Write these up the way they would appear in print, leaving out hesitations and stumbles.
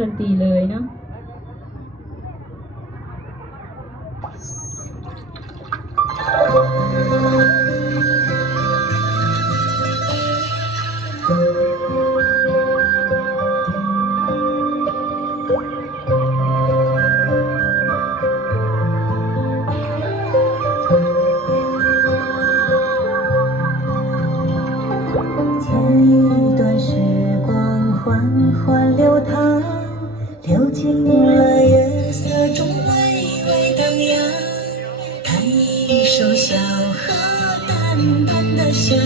ดนตรีเลยเนาะ流进了月色中微微荡漾，弹一首小河淡淡的香，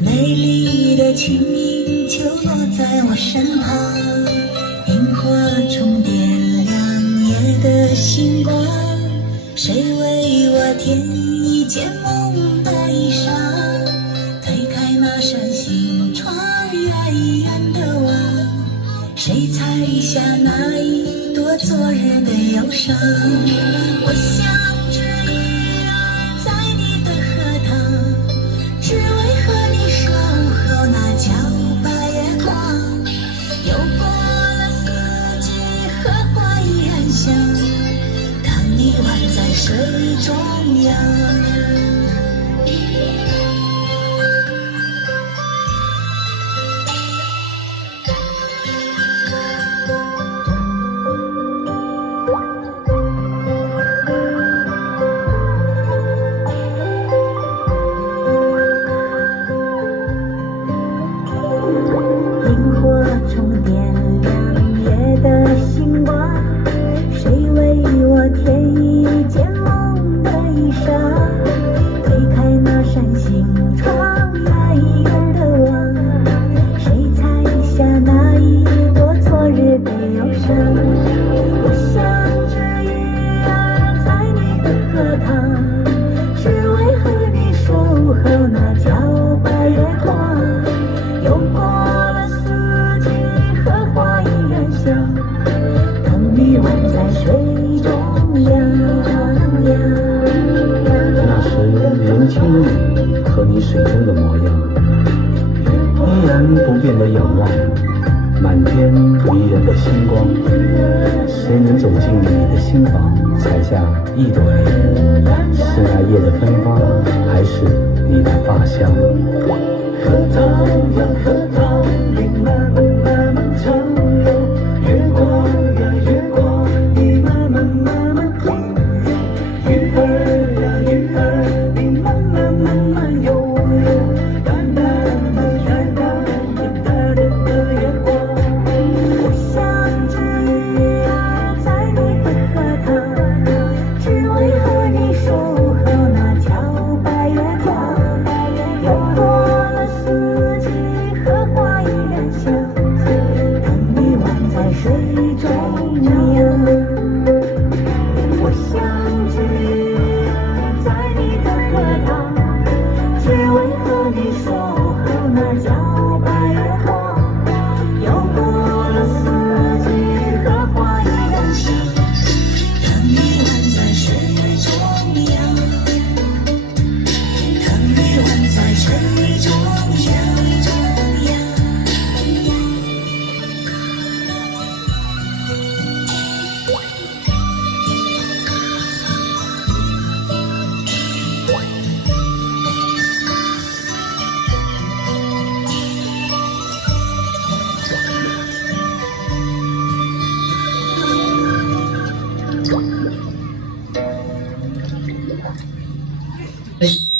美丽的轻音就落在我身旁，萤火虫点亮夜的星光，谁为我添一件梦的衣裳，推开那扇心窗远远的望，谁采下那一朵昨日的忧伤？我像只鱼儿在你的荷塘，只为和你守候那皎白月光。又过了四季，荷花依然香，当你宛在水中央。和你水中的模样，依然不变的仰望，满天迷人的星光。谁能走进你的心房，采下一朵莲？是那夜的芬芳，还是你的发香？荷塘呀荷塘，你慢慢慢慢长流，月光呀月光，你慢慢慢慢停留。鱼儿呀鱼儿，你慢慢慢慢游游，淡淡的淡淡的淡淡的月光。我像只鱼儿在你的荷塘，只为和你守候那皎白月光。又过了四季，荷花依然香，当你宛在水中央。我像只鱼儿在你的荷塘，只为和你守候那皎白月光。又过了四季，荷花依然香，当你宛在水中央，当你宛在水中央。哎。